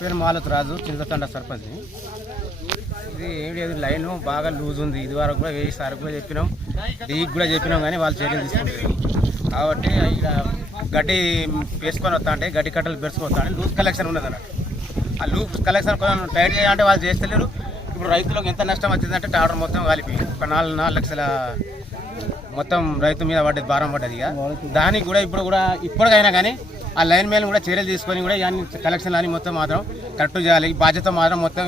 పేరు మాలత్ రాజు చింతతండ సర్పంచ్. ఇది ఏం లేదు, లైన్ బాగా లూజ్ ఉంది. ఇది వరకు కూడా వేసారు కూడా చెప్పినాం, దీనికి కూడా చెప్పినాం, కానీ వాళ్ళు చర్యలు తీసుకుంటారు. కాబట్టి ఇలా గడ్డి వేసుకొని వస్తా అంటే గడ్డి కట్టలు పెరుచుకొస్తా అంటే లూజ్ కలెక్షన్ ఉన్నది అన్నట్టు. ఆ లూజ్ కలెక్షన్ కొంచెం టైట్ చేయాలంటే వాళ్ళు చేస్తలేరు. ఇప్పుడు రైతులకు ఎంత నష్టం వచ్చిందంటే టాటర్ మొత్తం కలిపి ఒక 4 లక్షల మొత్తం రైతు మీద పడ్డది, భారం పడ్డది. ఇక దానికి కూడా ఇప్పటికైనా కానీ ఆ లైన్ మీద కూడా చర్యలు తీసుకొని కూడా ఇవన్నీ కలెక్షన్లు అని మొత్తం మాత్రం కరెక్ట్ చేయాలి. బాధ్యత మాత్రం మొత్తం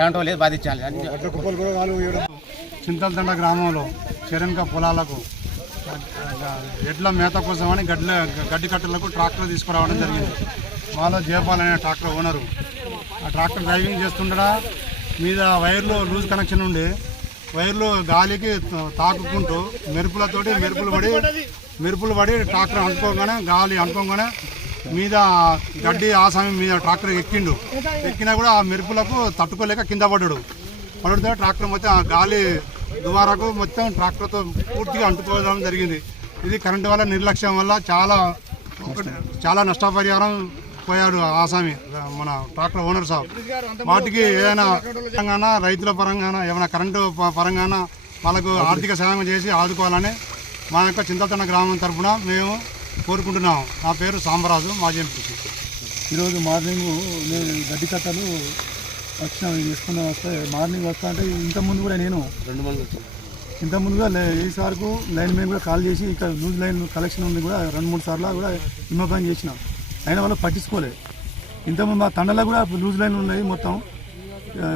కంట్రోల్ చేసి బాధించాలి. చింతలతండ గ్రామంలో చెరన్క పొలాలకు ఎడ్ల మేత కోసమని గడ్డి కట్టలకు ట్రాక్టర్ తీసుకురావడం జరిగింది. మాలో జయపాల్ అనే ట్రాక్టర్ ఓనరు ఆ ట్రాక్టర్ డ్రైవింగ్ చేస్తుండగా మీద వైర్లు లూజ్ కనెక్షన్ ఉండి వైర్లు గాలికి తాకుకుంటూ మెరుపులు పడి ట్రాక్టర్ అనుకోగానే గాలి అనుకోగానే మీద గడ్డి ఆసామి మీద ట్రాక్టర్ ఎక్కినా కూడా ఆ మెరుపులకు తట్టుకోలేక కింద పడుతో ట్రాక్టర్ మొత్తం ఆ గాలి దువారకు మొత్తం ట్రాక్టర్తో పూర్తిగా అంటుకోవడం జరిగింది. ఇది కరెంటు వల్ల నిర్లక్ష్యం వల్ల చాలా నష్టపరిహారం పోయాడు ఆసామి మన ట్రాక్టర్ ఓనర్ సాబ్. వాటికి ఏదైనా పరంగానా రైతుల పరంగానా ఏమైనా కరెంటు పరంగానా వాళ్ళకు ఆర్థిక సహాయం చేసి ఆదుకోవాలని మా యొక్క చింతలతండ గ్రామం తరఫున మేము కోరుకుంటున్నాము. నా పేరు సాంబరాజు, మాజీ ఎంపీ. ఈరోజు మార్నింగ్ నేను గడ్డి కట్టలు వచ్చిన వేసుకుని వస్తే మార్నింగ్ వస్తా అంటే ఇంతకుముందు కూడా నేను 2 మంది ఇంతకుముందుగా ఈసారికి లైన్ మీద కూడా కాల్ చేసి ఇక్కడ లూజ్ లైన్ కలెక్షన్ ఉంది కూడా 2-3 సార్లు కూడా ఇన్ఫార్మ్ చేసిన, అయినా వాళ్ళు పట్టించుకోలేదు. ఇంతకుముందు మా తండలో కూడా లూజ్ లైన్ ఉన్నాయి. మొత్తం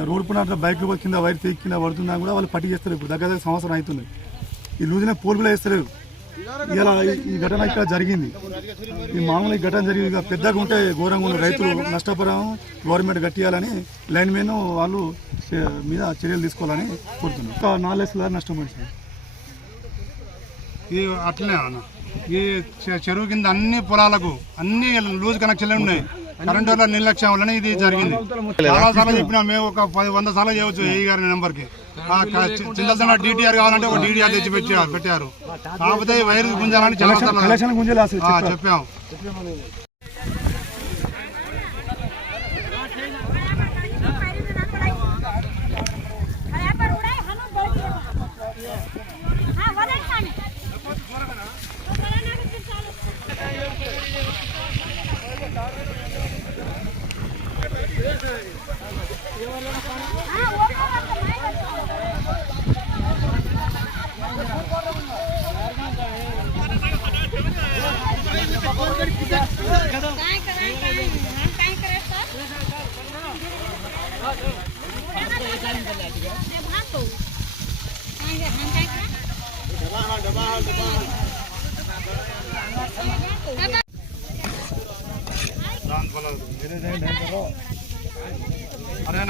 రోడ్డు పునాట్లో బైక్లు కింద వైర్ తెగి కింద పడుతున్నా కూడా వాళ్ళు పట్టి చేస్తారు. ఇప్పుడు దగ్గర సంవత్సరం అవుతుంది. ఈ లూజ్ లైన్ పోల్ కూడా వేస్తలేరు. ఇలా ఈ ఘటన ఇక్కడ జరిగింది. ఈ మామూలు ఈ ఘటన జరిగింది. ఇక పెద్దగా ఉంటే ఘోరంగా ఉన్న రైతులు నష్టపరం గవర్నమెంట్ కట్టియాలని లైన్ మెన్ వాళ్ళు మీద చర్యలు తీసుకోవాలని కోరుతున్నాం. ఒక 4 లక్షల నష్టం వచ్చింది. ఈ అట్లనే అన్న ఈ చెరువు కింద అన్ని పొలాలకు అన్ని లూజ్ కనెక్షన్లు ఉన్నాయి. కరెంటు వల్ల నిర్లక్ష్యం వల్లనే ఇది జరిగింది. చాలా సార్లు చెప్పినా మేము ఒక 100 సార్లు చేయవచ్చు ఏ గారి నెంబర్కి. చింతలతండ DTR కావాలంటే ఒక DTR తెచ్చి పెట్టారు. కాకపోతే వైర్ గుంజాలని చాలా చెప్పాము. దాని